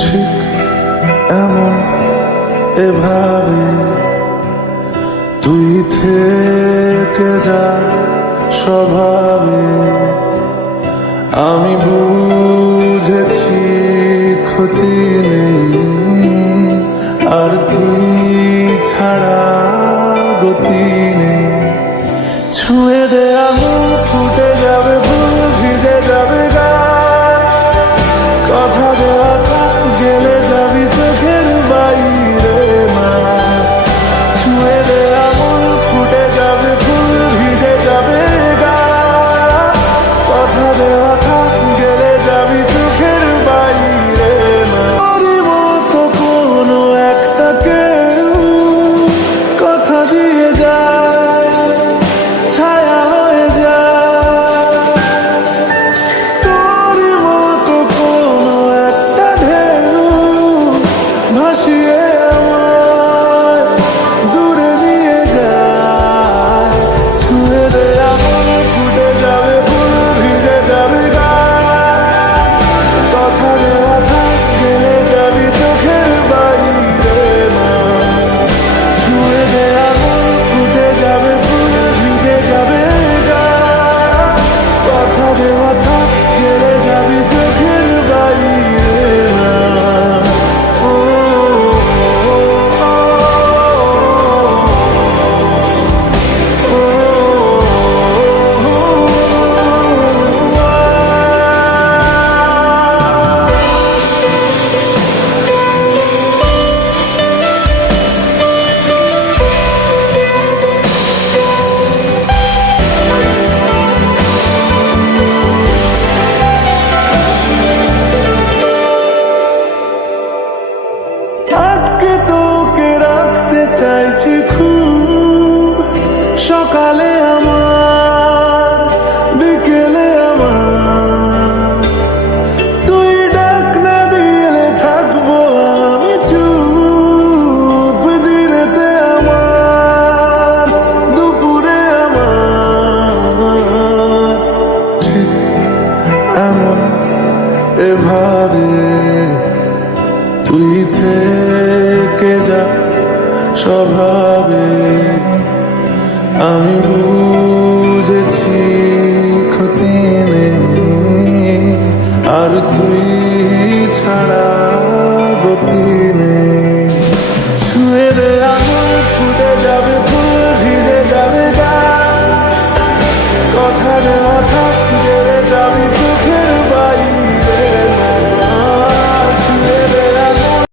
ঠিক এমন এভাবে তুই থেকে যা স্বভাবে। আমি বুঝেছি ক্ষতি নেই, আর তুই ছাড়া গতি নেই। ছুঁয়ে দে আঙুল ফুটে যাবে, ফুল ভিজে যাবে গা। কথা দেওয়া থাক, গেলে যাবি চোখের বাইরে মা। ছুঁয়ে দে আঙুল ফুটে যাবে, ফুল ভিজে যাবে গা। কথা দেওয়া থাক, গেলে যাবি চোখের বাইরে মা। তোর মতো কোনো একটা কেউ কথা দিয়ে যায়, ছায়া হয়ে যায়। তোর মতো কোনো একটা ঢেউ ভাসিয়ে আমায় দূরে নিয়ে যায়। ছুঁয়ে দে আঙুল ফুটে যাবে, ফুল ভিজে যাবে গা। কথা দেওয়া থাক, গেলে যাবি চোখের বাইরে মা। ছুঁয়ে দে আঙুল ফুটে যাবে, ফুল ভিজে যাবে গা। কথা দেওয়া থাক, গেলে যাবি চোখের বাইরে মা। ও, ও, ও, আটকে তোকে রাখতে চাইছি খুব। সকালে আমার, বিকেলে আমার, তুই ডাক না দিলে থাকবো আমি চুপ। দিনেতে আমার, দুপুরে আমার। ঠিক এমন এভাবে তুই থেকে যা স্বভাবে। আমি